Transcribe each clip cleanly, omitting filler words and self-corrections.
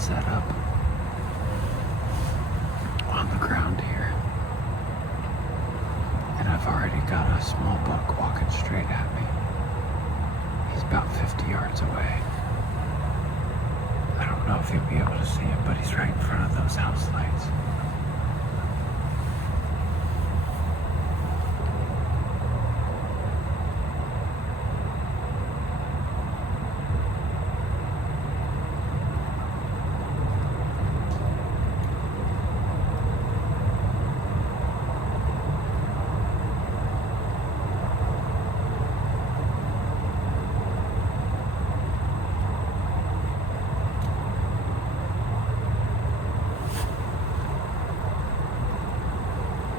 set up on the ground here, and I've already got a small buck walking straight at me. He's about 50 yards away. I don't know if you'll be able to see him, but he's right in front of those house lights.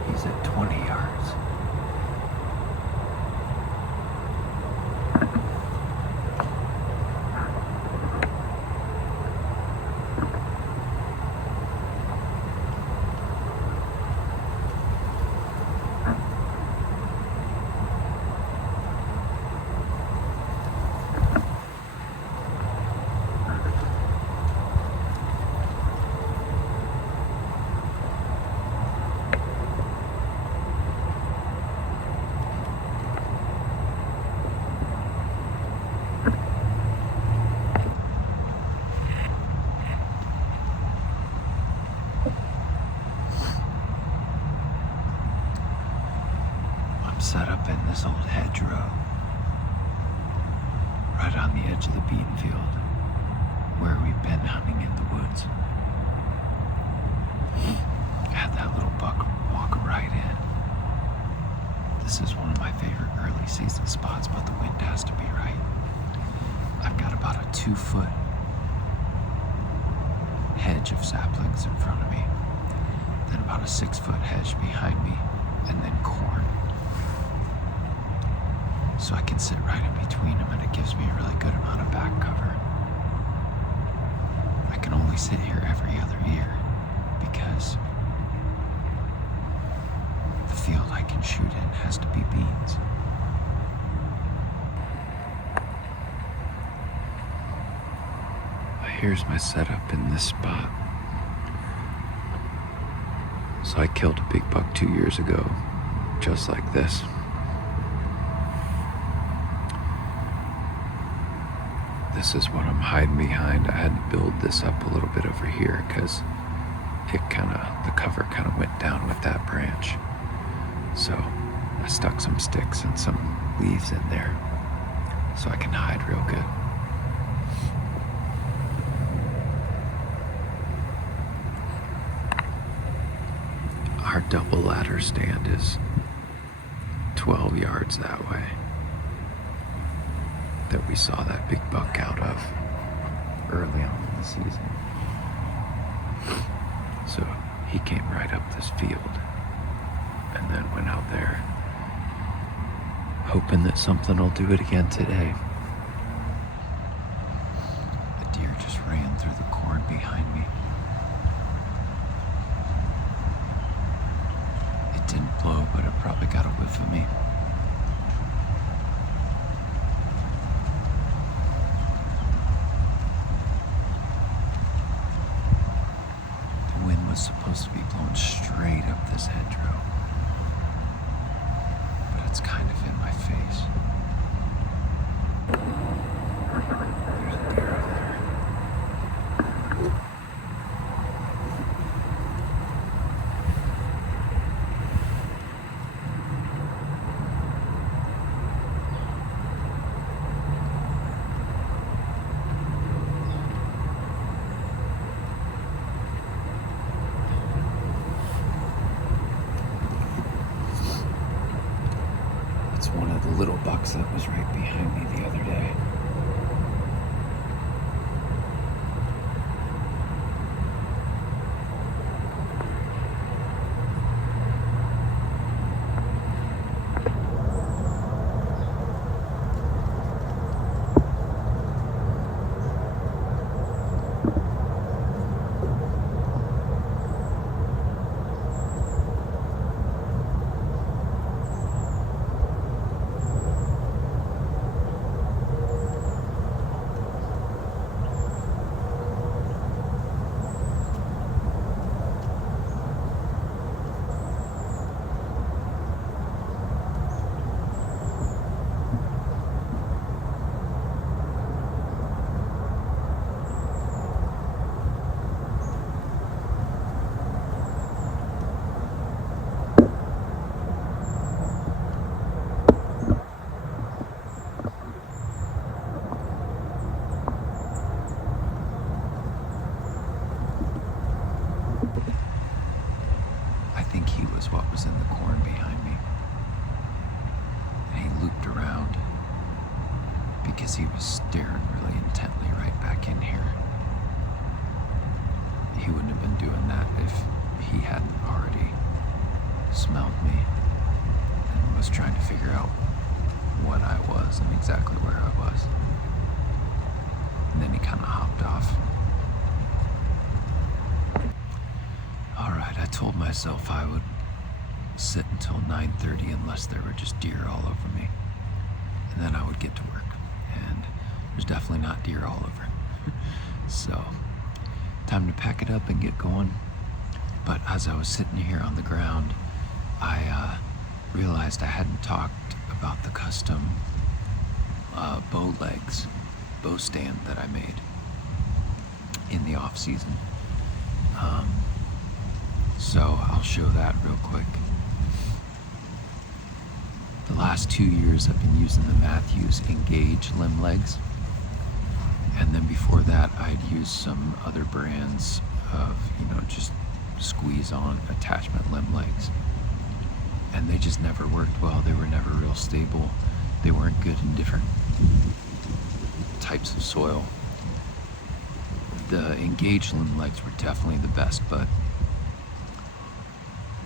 He's at 20 yards. Set up in this old hedgerow, right on the edge of the bean field, where we've been hunting in the woods. Had that little buck walk right in. This is one of my favorite early season spots, but the wind has to be right. I've got about a 2-foot hedge of saplings in front of me, then about a 6-foot hedge behind me, and then corn. So I can sit right in between them, and it gives me a really good amount of back cover. I can only sit here every other year because the field I can shoot in has to be beans. Here's my setup in this spot. So I killed a big buck 2 years ago, just like this. This is what I'm hiding behind. I had to build this up a little bit over here because the cover kind of went down with that branch. So I stuck some sticks and some leaves in there so I can hide real good. Our double ladder stand is 12 yards that way, that we saw that big buck out of early on in the season. So he came right up this field and then went out there, hoping that something will do it again today. A deer just ran through the corn behind me. It didn't blow, but it probably got a whiff of me. Was supposed to be blowing straight up this hedgerow, but it's kind of in my face. There's a deer over there. One of the little bucks that was right behind me the other day. because he was staring really intently right back in here. He wouldn't have been doing that if he hadn't already smelled me and was trying to figure out what I was and exactly where I was. And then he kind of hopped off. Alright, I told myself I would sit until 9:30 unless there were just deer all over me. And then I would get to work. And there's definitely not deer all over. So, time to pack it up and get going. But as I was sitting here on the ground, I realized I hadn't talked about the custom bow stand that I made in the off season. So I'll show that real quick. The last 2 years I've been using the Matthews Engage limb legs. And then before that I'd used some other brands of, just squeeze on attachment limb legs. And they just never worked well. They were never real stable. They weren't good in different types of soil. The Engage limb legs were definitely the best, but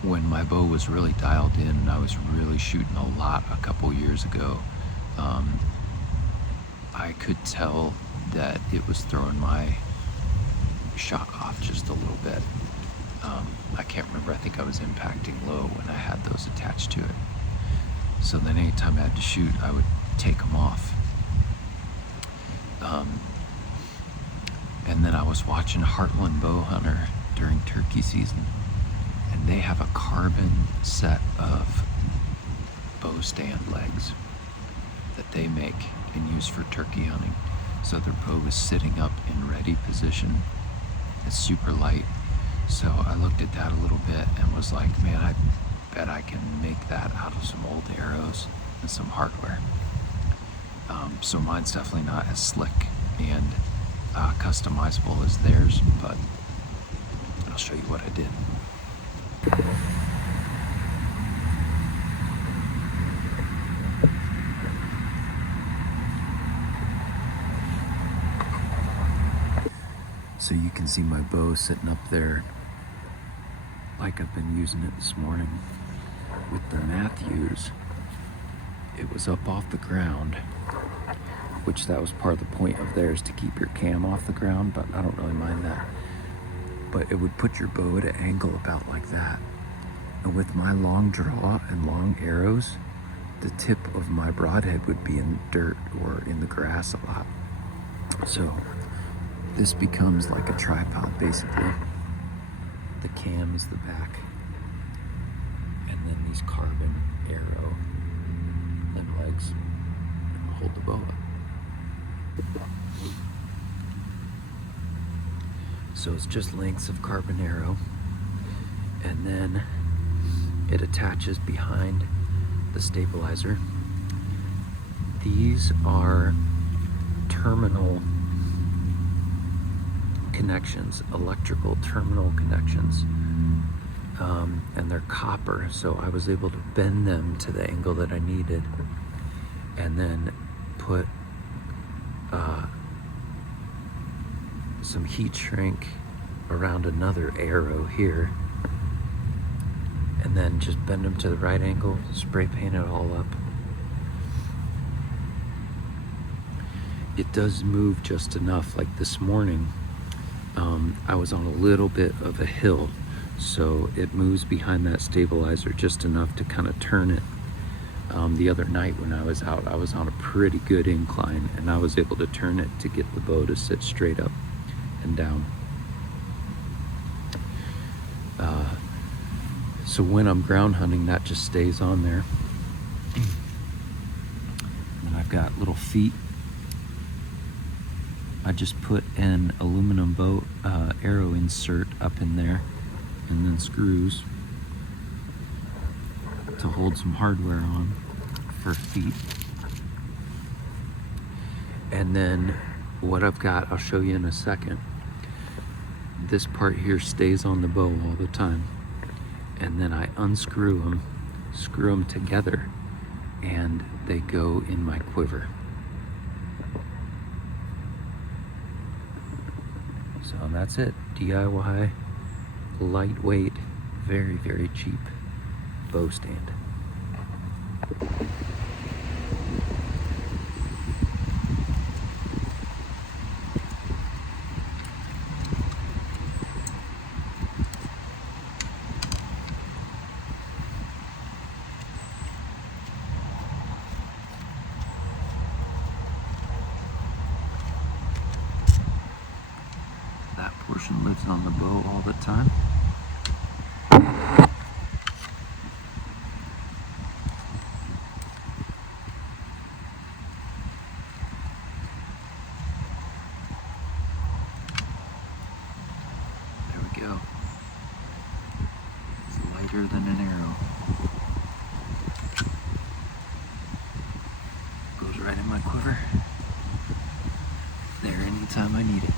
when my bow was really dialed in and I was really shooting a lot a couple years ago, I could tell that it was throwing my shot off just a little bit. I can't remember, I think I was impacting low when I had those attached to it. So then anytime I had to shoot, I would take them off. And then I was watching Heartland Bow Hunter during turkey season, and they have a carbon set of bow stand legs that they make and use for turkey hunting. So their bow is sitting up in ready position. It's super light. So I looked at that a little bit and was like, man, I bet I can make that out of some old arrows and some hardware. So mine's definitely not as slick and customizable as theirs, but I'll show you what I did. So you can see my bow sitting up there like I've been using it this morning. With the Matthews, it was up off the ground, which that was part of the point of theirs, to keep your cam off the ground, but I don't really mind that. But it would put your bow at an angle about like that. And with my long draw and long arrows, the tip of my broadhead would be in dirt or in the grass a lot. So this becomes like a tripod basically. The cam is the back, and then these carbon arrow limb legs hold the bow up. So it's just lengths of carbon arrow, and then it attaches behind the stabilizer. These are terminal connections, electrical terminal connections, and they're copper, so I was able to bend them to the angle that I needed, and then put some heat shrink around another arrow here, and then just bend them to the right angle, spray paint it all up. It does move just enough. Like this morning, I was on a little bit of a hill, so it moves behind that stabilizer just enough to kind of turn it. The other night when I was out, I was on a pretty good incline, and I was able to turn it to get the bow to sit straight up and down. So when I'm ground hunting, that just stays on there. And I've got little feet. I just put an aluminum bow arrow insert up in there, and then screws to hold some hardware on for feet. And then what I've got, I'll show you in a second. This part here stays on the bow all the time, and then I unscrew them, screw them together, and they go in my quiver. So that's it. DIY, lightweight, very, very cheap bow stand. That portion lives on the bow all the time. There we go. It's lighter than an arrow. Goes right in my quiver. There anytime I need it.